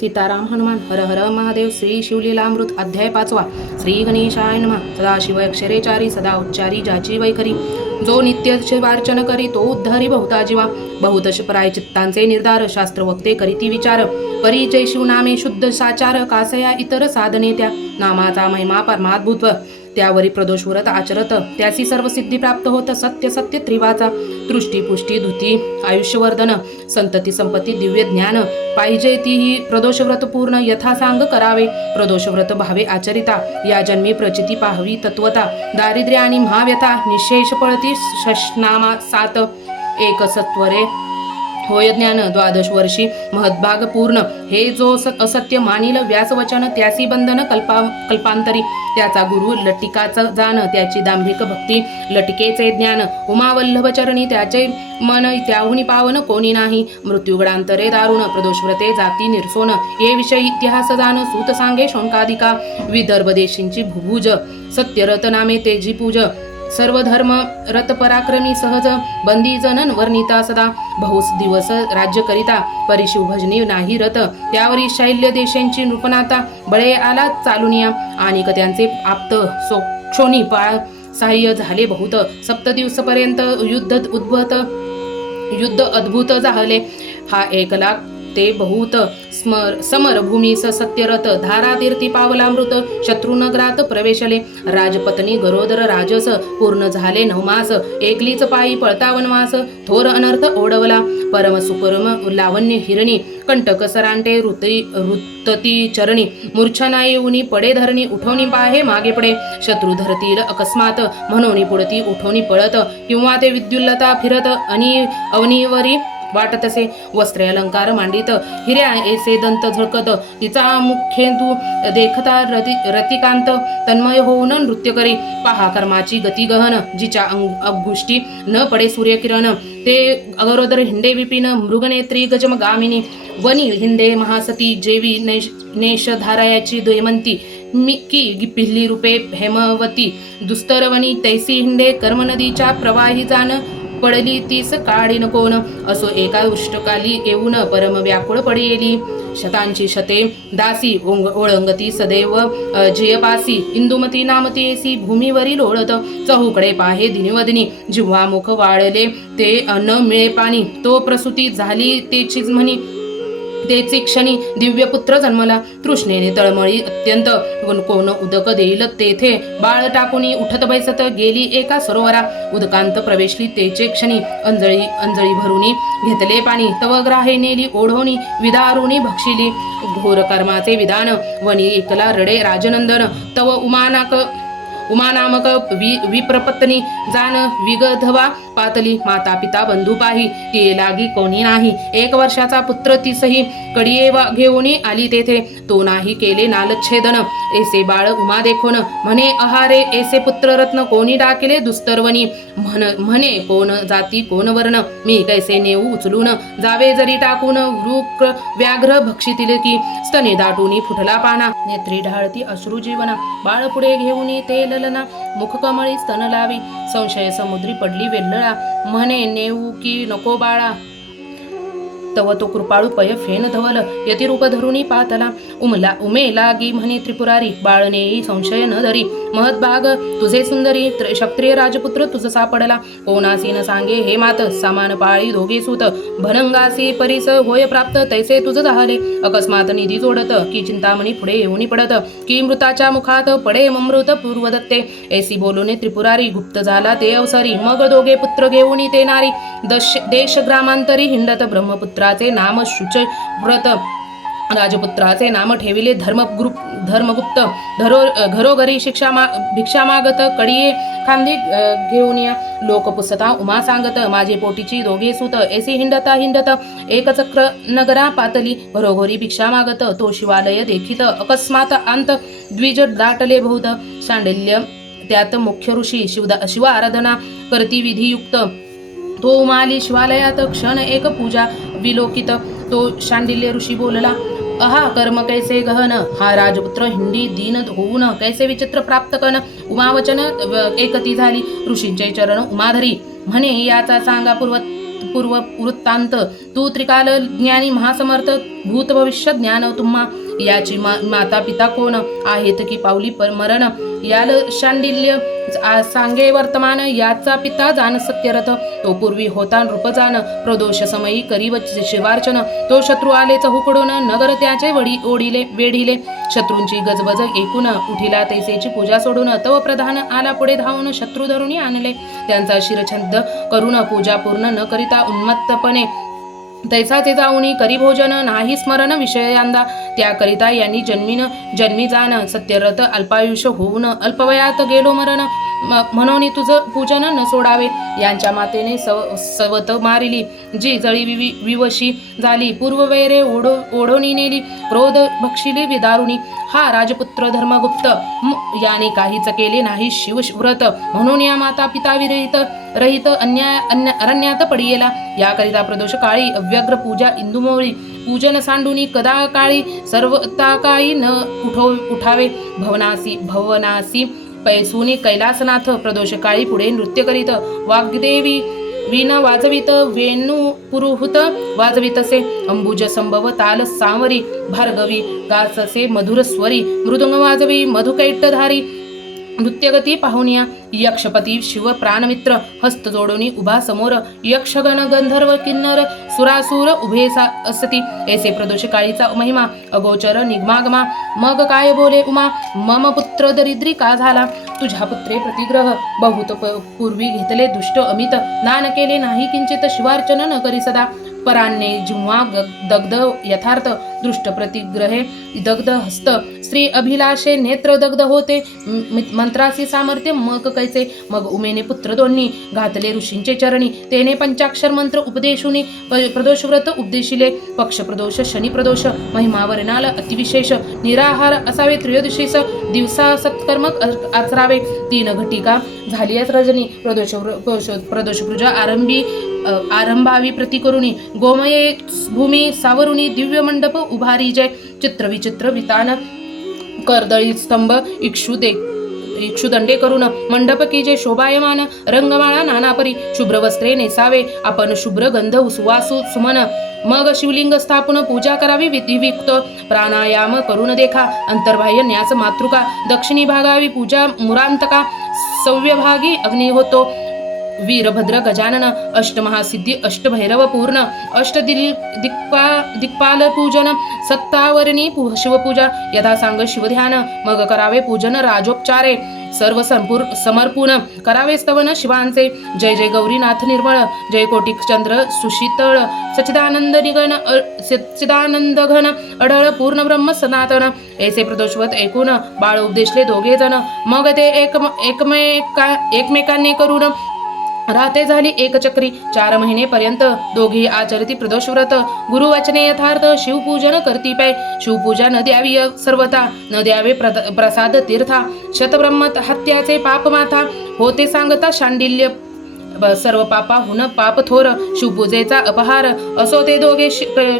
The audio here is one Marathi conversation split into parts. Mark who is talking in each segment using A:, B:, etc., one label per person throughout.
A: सीताराम हनुमान हर हर महादेव श्री शिवलीलामृत अध्याय पाचवा श्री गणेशाय शिव अक्षरे अक्षरेचारी सदा उच्चारी जाची वैखरी जो नित्य शिवार्चन करी तो उद्धारी बहुता जीवा बहुतश प्राय चित्तांचे निर्धार शास्त्र वक्ते करीती विचार परिचय शिवनामे शुद्ध साचार कासया इतर साधने त्या नामाचा महिमा परमाद्भुत्व त्यावरी प्रदोष व्रत आचरत त्यासी सर्व सिद्धी प्राप्त होत सत्य सत्य त्रिवाचा तृष्टी पुष्टी धुती आयुष्यवर्धन संतती संपत्ती दिव्य ज्ञान पाहिजे ती ही प्रदोषव्रत पूर्ण यथासांग करावे प्रदोषव्रत भावे आचरिता या जन्मी प्रचिती पाहवी तत्वता दारिद्र्य आणि महाव्यथा निशेष पळती सात एक सत्वरे होय ज्ञान द्वादश वर्षी महद्भाग पूर्ण हे जो असत्य मानिल व्यासवचन त्यासी बंधन कल्पा कल्पांतरी त्याचा गुरु लटिकाचं जाण त्याची दांभिक भक्ती लटिकेचे ज्ञान उमावल्लभ चरणी त्याचे मन त्याहुनी पावन कोणी नाही मृत्युगडांतरे दारुण प्रदोषव्रते जाती निरसोन ये विषय इतिहास जाण सूत सांगे शोंकादिका देशींची भुभुज सत्यरत नामे तेजी पूज सर्व धर्म रत पराक्रमी सहज बंदी जनन वर्णिता सदा बहुस दिवस राज्य करिता परिशिव भजनी नाही रत त्यावरी शैल्य देशांची नृपनाता बळे आला चालुनिया आणि त्यांचे आप्त सोक्षोनी पाळ सहाय्य झाले बहुत सप्त दिवसपर्यंत युद्ध उद्भवत युद्ध अद्भुत झाले हा एक लाख ते बहुत स्मर समर भूमीस सत्यरथ धारातीर्थी पावलामृत शत्रुनगरात प्रवेशले राजपत्नी गरोदर राजस पूर्ण झाले नवमास एकलीच पायी पळता वनवास थोर अनर्थ ओढवला परम सुपरम लावण्य हिरणी कंटक सरांटे ऋती ऋतती चरणी मूर्छना येऊनी पडे धरणी उठवणी पाहे मागे पडे शत्रु धरतील अकस्मात म्हणून पुढती उठवणी पळत किंवा ते विद्युल्लता फिरत अनि अवनीवरी वाटत असे वस्त्रे अलंकार मांडित हिर्या एसे दंत झळकत तिचा मुखेंदू देखता रतिकांत तन्मय होऊन नृत्य करी पहा कर्माची गती गहन जिच्या अंगुष्टी न पडे सूर्यकिरण ते अगरोदर हिंडे विपिन मृगनेत्री गजमगामिनी वनी हिंदे महासती जेवी नेश धारायाची दैमंती मिक्की पिल्ली रूपे हेमवती दुस्तरवणी तैसी हिंडे कर्मनदीच्या प्रवाही जाण पडली ती काढीन कोण असो एका उष्टकाली येऊन परम व्याकुळ पडेली शतांची शते दासी ओळंगती सदैव जयपासी इंदुमती नामतीसी भूमीवरील ओळत चहूकडे पाहे दिनवदनी जिव्हा मुख वाळले ते अन्न मिळे पाणी तो प्रसूती झाली ते म्हणी तेचे क्षणी पुत्र जन्मला तृष्णेने तळमळी अत्यंत कोण उदक देईल तेथे बाळ टाकून उठत बैसत गेली एका सरोवरा उदकांत प्रवेशली तेचे क्षणी अंजळी अंजळी भरून घेतले पाणी तव ग्राहे नेली ओढवणी विदारुणी भक्षिली घोर कर्माचे विधान वनी एकला रडे राजनंदन तव उमानाक उमानामक वि विप्रपत्नी जान विगधवा पातली माता पिता बंधू पाही ती लागी कोणी नाही एक वर्षाचा पुत्र तिसही कडिये घेऊन आली तेथे तो नाही केले नालच्छेदन एसे बाळ उमा देखोन म्हणे अहारे एसे पुत्र रत्न कोणी डाकिले दुस्तर्वनी म्हण म्हणे कोण जाती कोण वर्ण मी कैसे नेऊ उचलून जावे जरी टाकून वृक व्याघ्र भक्षितील की स्तने दाटूनी फुटला पाना नेत्री ढाळती अश्रू बाळ पुढे घेऊन ते ललना मुखकमळी स्तन लावी संशय समुद्री पडली वेल्लळा मने नेऊ की नको बाळा तव तो कृपाळू पय फेन धवल रूप धरुणी पातला उमला उमे लागी म्हणी त्रिपुरारी बाळनेही संशय न धरी महद्भाग तुझे सुंदरी क्षत्रिय राजपुत्र तुझ सापडला कोणासी न सांगे हे मात सामान पाळी दोघे सुत भनंगासी परिस होय प्राप्त तैसे तुझ झाले अकस्मात निधी जोडत की चिंतामणी पुढे येऊन पडत की मृताच्या मुखात पडे ममृत पूर्वदत्ते ऐसी बोलूने त्रिपुरारी गुप्त झाला ते अवसरी मग दोघे पुत्र घेऊन ते नारी दश देश ग्रामांतरी हिंडत ब्रह्मपुत्र राजपुत्राचे नाम शुच व्रत राजपुत्राचे नाम ठेविले धर्मगुप धर्मगुप्त धरो घरोघरी शिक्षा मा भिक्षा मागत कडिये खांदे घेऊन या लोकपुस्तता उमा सांगत माझे पोटीची दोघे सुत एसी हिंडता हिंडत एकचक्र नगरा पातली घरोघरी भिक्षा मागत तो शिवालय देखित अकस्मात अंत द्विज दाटले बहुत सांडल्य त्यात मुख्य ऋषी शिवदा आराधना करती विधियुक्त तो शिवालयात क्षण एक पूजा विलोकित तो शांडिल्य ऋषी बोलला अहा कर्म कैसे गहन हा राजपुत्र हिंडी दीन होऊन कैसे विचित्र प्राप्त कन उमावचन एकती झाली ऋषींचे चरण उमाधरी म्हणे याचा सांगा पूर्व पूर्व वृत्तांत तू त्रिकाल ज्ञानी महासमर्थ भूत भविष्य ज्ञान तुम्हा याची मा माता पिता कोण आहेत की पावली परमरण याल शांडिल्य सांगे वर्तमान याचा पिता जान सत्यरथ तो पूर्वी होता जान प्रदोष समयी करीव शिवार्चन तो शत्रू आलेच हुकडून नगर त्याचे वडी ओढिले वेढिले शत्रूंची गजबज ऐकून उठिला तैसेची पूजा सोडून तव प्रधान आला पुढे धावून शत्रू धरून आणले त्यांचा शिरछंद करून पूजा पूर्ण न करिता उन्मत्तपणे तैसा ते जाऊनी करी भोजन नाही स्मरण विषयांदा त्याकरिता यांनी जन्मीन जन्मी जाण सत्यरथ अल्पायुष्य होऊन अल्पवयात गेलो मरण म्हणून तुझं पूजन न सोडावे यांच्या मातेने सव सवत मारिली जी जळी विवशी झाली पूर्ववैरे ओढो ओढोनी नेली क्रोध भक्षिले विदारुणी हा राजपुत्र धर्मगुप्त याने काहीच केले नाही शिवव्रत म्हणून या माता पिता विरहित रहित अन्याय अन्य अरण्यात पडियेला याकरिता प्रदोष काळी अव्यग्र पूजा इंदुमोळी पूजन सांडुनी कदा काळी सर्वता काळी न उठो उठावे भवनासी भवनासी पैसुनी कैलासनाथ प्रदोष काळी पुढे नृत्य करीत वाग्देवी वीणा वाजवित वेणू पुरुहूत वाजवितसे अंबुज संभव ताल सांवरी भार्गवी गाससे मधुर स्वरी मृदुंग वाजवी मधुकैटधारी नृत्यगती पाहुनिया यक्षपती शिव प्राणमित्र हस्त जोडोनी उभा समोर यक्षगण गंधर्व किन्नर सुरासुर उभे असती ऐसे प्रदोष काळीचा महिमा अगोचर निगमागमा मग काय बोले उमा मम पुत्र दरिद्री का झाला तुझ्या पुत्रे प्रतिग्रह बहुत पूर्वी घेतले दुष्ट अमित नान केले नाही किंचित शिवार्चन न करी सदा परान्ने जिव्हा दग्ध यथार्थ दृष्ट प्रतिग्रहे दग्ध हस्त स्त्री अभिलाषे नेत्र दग्ध होते मंत्रासी सामर्थ्य मग कैसे मग उमेने पुत्र दोन्ही घातले ऋषींचे चरणी तेने पंचाक्षर मंत्र उपदेशुनी व्रत उपदेशिले पक्ष प्रदोष शनी प्रदोष महिमावर्णाल अतिविशेष निराहार असावे त्रियोदशीस दिवसा सत्कर्मक आचरावे तीन घटिका झाली रजनी प्रदोष प्रदोष पूजा आरंभी आरंभावी प्रतिकरुणी गोमये भूमी सावरुणी दिव्य मंडप उभारी जय विचित्र वितान कर्दळी स्तंभ इक्षु दे इक्षुदंडे करून मंडप की जे शोभायमान रंगमाळा नानापरी शुभ्र वस्त्रे नेसावे आपण शुभ्र गंध सुवासु सुमन मग शिवलिंग स्थापन पूजा करावी विधिविक्त प्राणायाम करून देखा अंतर्बाह्य न्यास मातृका दक्षिणी भागावी पूजा मुरांतका सव्यभागी अग्नी होतो वीरभद्र गजानन अष्टमहासिद्धी अष्टभैरव पूर्ण अष्ट दिक्पा दिक्पाल पूजन सत्तावरणी शिवपूजा यथा सांग शिवध्यान मग करावे पूजन राजोपचारे सर्व संपूर्ण समर्पूर्ण करावे स्तवन शिवांचे जय जय गौरीनाथ निर्मळ जय चंद्र सुशीतळ सच्चिदानंद निगण सच्चिदानंद घन अढळ पूर्ण ब्रह्म सनातन ऐसे प्रदोषवत ऐकून बाळ उपदेशले दोघे जण मग ते एकमेका एकमेकांनी करून राहते झाली एकचक्री चार महिने पर्यंत, दोघे आचरती प्रदोष व्रत गुरुवचने यथार्थ शिवपूजन करती पै शिवपूजा न द्यावी सर्वता न द्यावे प्रसाद तीर्था शतब्रह्मत हत्याचे पाप माथा होते सांगता शांडिल्य सर्व पापा हुन पाप थोर शिवपूजेचा अपहार असो ते दोघे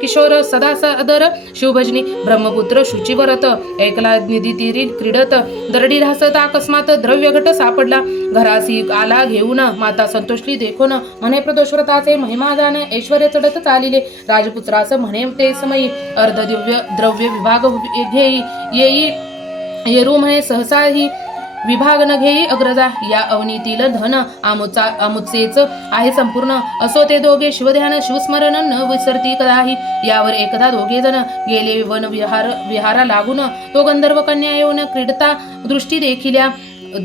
A: किशोर सदा सदर शुभजनी ब्रह्मपुत्र शुचिवरत ऐकला निधी क्रीडत दरडी रासत अकस्मात द्रव्य घट सापडला घरासी आला घेऊन माता संतोषली देखोन म्हणे प्रदोषव्रताचे महिमा जाण ऐश्वर चढत चालिले राजपुत्रास म्हणे ते समयी अर्धदिव्य द्रव्य विभाग घेई येई येरू म्हणे सहसा ही विभाग न घेई अग्रजा या अवनीतील धन आमुचा आमुचेच आहे संपूर्ण असो ते दोघे शिवध्यान शिवस्मरण न विसरती कदाही यावर एकदा दोघे जण गेले वन विहार विहारा लागून तो गंधर्व कन्या येऊन क्रीडता दृष्टी देखिल्या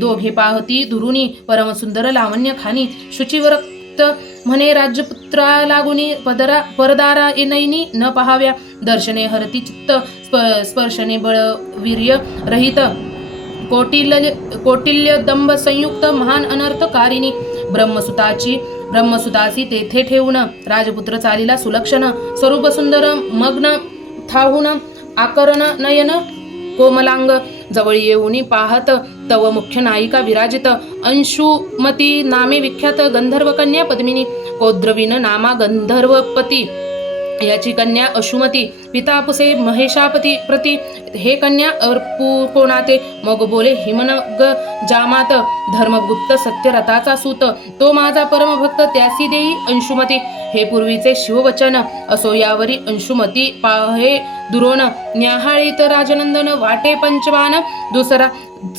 A: दोघे पाहती दुरुनी परमसुंदर लावण्य खानी शुचिवरक्त म्हणे राजपुत्रा लागुनी पदरा परदारा येनैनी न पहाव्या दर्शने हरती चित्त स्पर्शने वीर्य रहित कोटिल्य दंभ संयुक्त महान अनर्थकारिणी ब्रह्मसुताची ब्रह्मसुतासी तेथे ठेवून राजपुत्र चालीला सुलक्षण स्वरूप सुंदर मग्न थाहून आकरण नयन कोमलांग जवळ येऊन पाहत तव मुख्य नायिका विराजित अंशुमती नामे विख्यात गंधर्वकन्या पद्मिनी कोद्रवीन नामा गंधर्वपती याची कन्या अशुमती पितापुसे महेशापती प्रती हे कन्या अर्पू कोणाते मग बोले हिमनग जामात धर्मगुप्त सत्यरथाचा सूत तो माझा परमभक्त त्यासी देई अंशुमती हे पूर्वीचे शिववचन असो यावरी अंशुमती पाहे दुरोण न्याहाळीत राजनंदन वाटे पंचवान दुसरा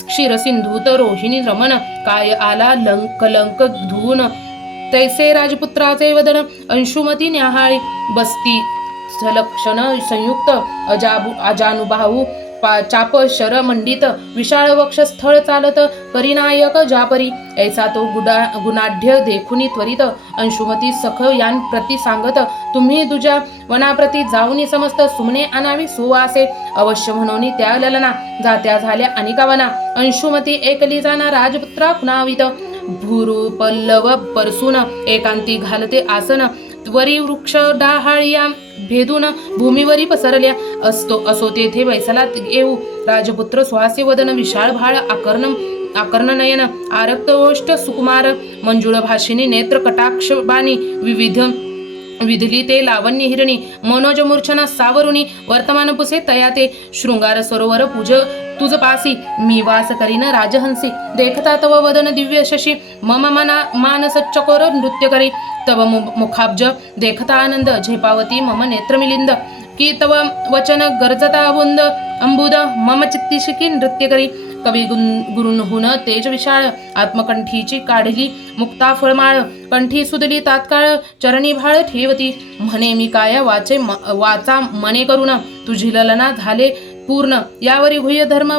A: क्षीरसिंधूत रोहिणी रमण काय आला लंक लंक धून तैसे राजपुत्राचे वदन अंशुमती न्याहाळी बस्ती सलक्षण संयुक्त अजाबु अजानुभाऊ चाप शर मंडित विशाळ वक्ष स्थळ चालत परिनायक जापरी ऐसा तो गुडा गुणाढ्य देखुनी त्वरित अंशुमती सख यान प्रति सांगत तुम्ही तुझ्या वनाप्रती जाऊनी समस्त सुमने आणावी सुवासे अवश्य म्हणून त्या ललना जात्या झाल्या अनिकावना अंशुमती एकली जाना राजपुत्रा कुणावित भुरु पल्लव परसून एकांती घालते आसन त्वरी वृक्ष डाहाळ्या भेदून भूमीवरी पसरल्या असतो असो तेथे वैसलात येऊ राजपुत्र सुहासे वदन विशाळ भाळ आकर्ण आकर्णनयन आरक्तोष्ट सुकुमार मंजुळ भाषिनी नेत्र कटाक्ष बाणी विविध विधली ते लावण्य हिरणी मनोज मूर्छना सावरुणी वर्तमानपुसे तयाते शृंगार सरोवर पूज तुझ पासी मी वास करीन राजहंसी देखता तव वदन दिव्य शशी मम मना मानस चकोर नृत्य करी तव मुखाब्ज देखता आनंद झेपावती मम नेत्रमिलिंद की तव वचन गरजता अबुंद अंबुद मम चित्तिशिकी नृत्य करी कवी गुण हुन तेज विशाळ आत्मकंठीची काढली मुक्ता फळमाळ कंठी सुदली तात्काळ चरणी भाळ ठेवती म्हणे मी काय वाचे वाचा मने करून तुझी ललना झाले पूर्ण यावरी भूय धर्म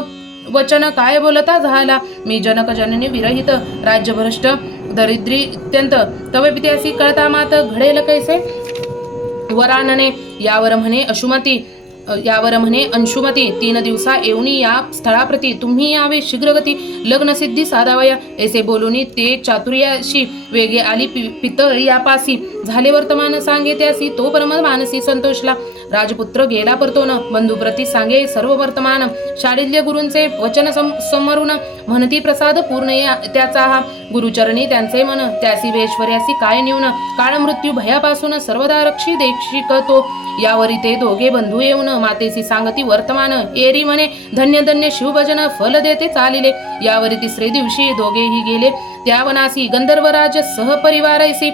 A: वचन काय बोलता झाला मी जनक जननी विरहित राज्यभ्रष्ट दरिद्री अत्यंत तव पित्यासी कळता मात घडेल कैसे वरानने यावर म्हणे अशुमती यावर म्हणे अंशुमती तीन दिवसा येऊन या स्थळाप्रती तुम्ही यावे शीघ्रगती लग्नसिद्धी साधावया असे बोलून ते चातुर्याशी वेगे आली पितळ पासी झाले वर्तमान सांगे त्यासी तो परम मानसी संतोषला राजपुत्र गेला परतो न बंधुप्रती सांगे सर्व वर्तमान शारिल्य गुरुंचे वचन समरुन म्हणती प्रसाद पूर्ण त्याचा हा गुरुचरणी त्यांचे मन त्यासी वेश्वर्यासी काय नेऊन काळ मृत्यू भयापासून सर्वदा रक्षी तो यावरी ते दोघे बंधू येऊन मातेसी सांगती वर्तमान एरी म्हणे धन्य धन्य शिवभजन फल देते चालिले यावरी तिसरे दिवशी दोघेही गेले त्या वनासी गंधर्वराज सहपरिवारैसी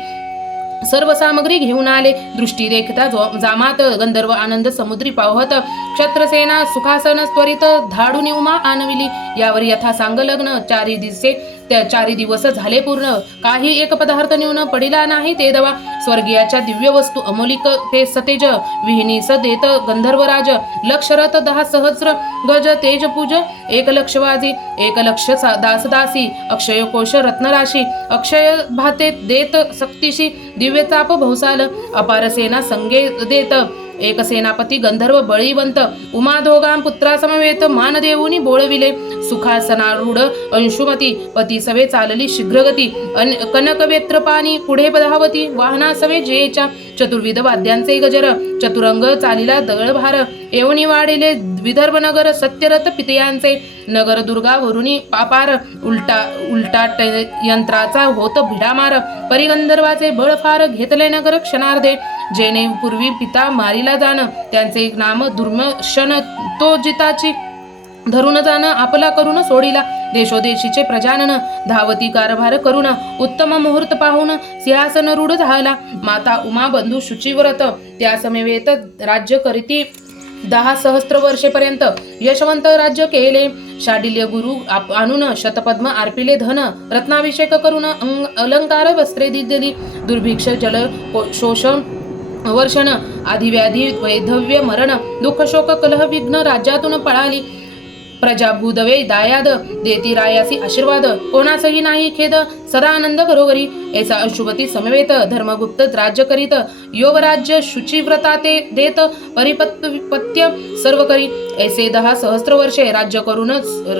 A: सर्व सामग्री घेऊन आले दृष्टी देखता जामात गंधर्व आनंद समुद्री पावत क्षत्रसेना सुखासन त्वरित धाडून उमा आणविली यावर यथा सांग लग्न चारी दिसे त्या चारी दिवस झाले पूर्ण काही एक पदार्थ न्यून पडिला नाही ते दवा स्वर्गीयाच्या दिव्य वस्तू अमोलिक ते सतेज विहिनी सदेत गंधर्वराज लक्षरत दहा सहस्र गज पूज, एक लक्षवाजी एक लक्ष दासदासी अक्षय कोश रत्नराशी अक्षय भाते देत सक्तीशी दिव्यताप भौसाल अपारसेना संगे देत एक सेनापती गंधर्व बळीवंत उमाधोगाम पुत्रासमवेत मान देऊनी बोळविले सुखासनारूढ अंशुमती पती सवे चालली शीघ्रगती कनकवेत्रपाणी पुढे पधावती सवे जेच्या चतुर्विध वाद्यांचे गजर चतुरंग चालिला भार येवणी वाढिले विदर्भ नगर सत्यरथ पितयांचे नगर वरुणी पापार उलटा उलटा यंत्राचा होत भिडामार परिगंधर्वाचे बळ फार घेतले नगर क्षणार्धे जेने पूर्वी पिता मारीला जाण त्यांचे नाम दुर्म क्षण तो जिताची धरून जाणं आपला करून सोडिला देशोदेशीचे प्रजानन धावती कारभार करून उत्तम मुहूर्त पाहून सिंहासन रूढ झाला माता उमा बंधू शुचिव्रत त्या समवेत राज्य करीती दहा सहस्त्र वर्षेपर्यंत यशवंत राज्य केले शाडिल्य गुरु आणून शतपद्म आरपिले धन रत्नाभिषेक करून अलंकार वस्त्रे दिली दुर्भिक्ष जल शोषण वर्षण व्याधी वैधव्य मरण दुःख शोक कलह विघ्न राज्यातून पळाली प्रजा भूदवे दायाद देती रायासी आशीर्वाद कोणासही नाही खेद सदानंद आनंद घरोघरी ऐसा अशुभती समवेत धर्मगुप्त राज्य करीत योगराज्य शुचिव्रता ते देत परिपत्य सर्व करी ऐसे दहा सहस्त्र वर्षे राज्य करून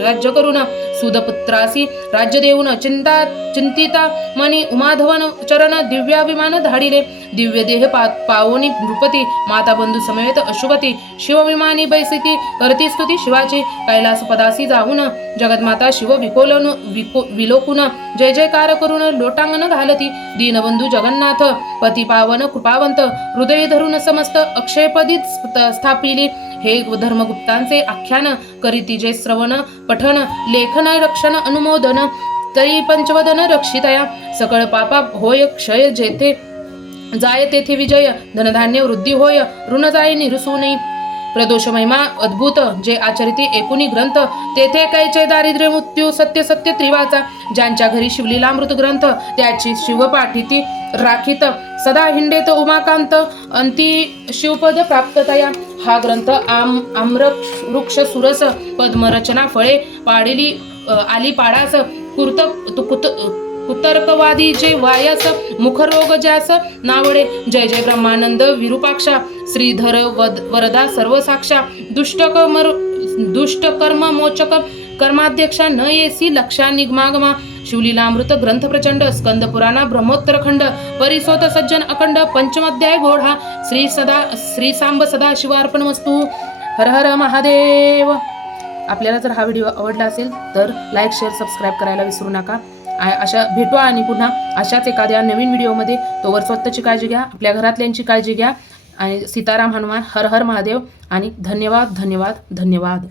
A: राज्य करून सुदपुत्रासी राज्य देऊन चिंता चिंतिता मनी उमाधवन चरण दिव्याभिमान धाडिले दिव्य देह पा पावनी नृपती माता बंधू समेत अशुपती शिवविमानी बैसिकी करती स्तुती शिवाची कैलास पदासी जाऊन जगतमाता शिव विकोलन विको विलोकून जय जयकार करून लोटांगण घालती दीनबंधू जगन्नाथ पती पावन कृपावंत हृदय धरून समस्त अक्षयपदी स्थापिली हे धर्मगुप्त गीतांचे आख्यान करी जे श्रवण पठन लेखन रक्षण अनुमोदन तरी पंचवदन रक्षितया सकळ पापा होय क्षय जेथे जाय तेथे विजय धनधान्य वृद्धी होय ऋण जाय निरसू नये प्रदोष महिमा अद्भुत जे आचरिती एकूणी ग्रंथ तेथे कैचे दारिद्र्य मृत्यू सत्य सत्य त्रिवाचा ज्यांच्या घरी शिवलीला मृत ग्रंथ त्याची शिवपाठीती राखीत सदा हिंडेत उमाकांत अंती शिवपद प्राप्ततया हा ग्रंथ आम आम्र वृक्ष सुरस पद्मरचना फळे पाडेली आली पाडास कुर्त कुतर्कवादी जे वायस मुखरोग ज्यास नावडे जय जय ब्रह्मानंद विरूपाक्षा श्रीधर वद वरदा सर्वसाक्षा दुष्ट कर्म मोचक कर्माध्यक्षा न येसी लक्षा निगमागमा शिवलीलामृत ग्रंथ प्रचंड स्कंद पुराणा खंड परिसोत सज्जन अखंड पंचमध्याय घोडा श्री सदा श्री सांब सदा शिवार्पण वस्तू हर हर महादेव आपल्याला जर हा व्हिडिओ आवडला असेल तर लाईक शेअर सबस्क्राईब करायला विसरू नका अशा भेटू आणि पुन्हा अशाच एखाद्या नवीन व्हिडिओमध्ये तोवर स्वतःची काळजी घ्या आपल्या घरातल्यांची काळजी घ्या आणि सीताराम हनुमान हर हर महादेव आणि धन्यवाद धन्यवाद धन्यवाद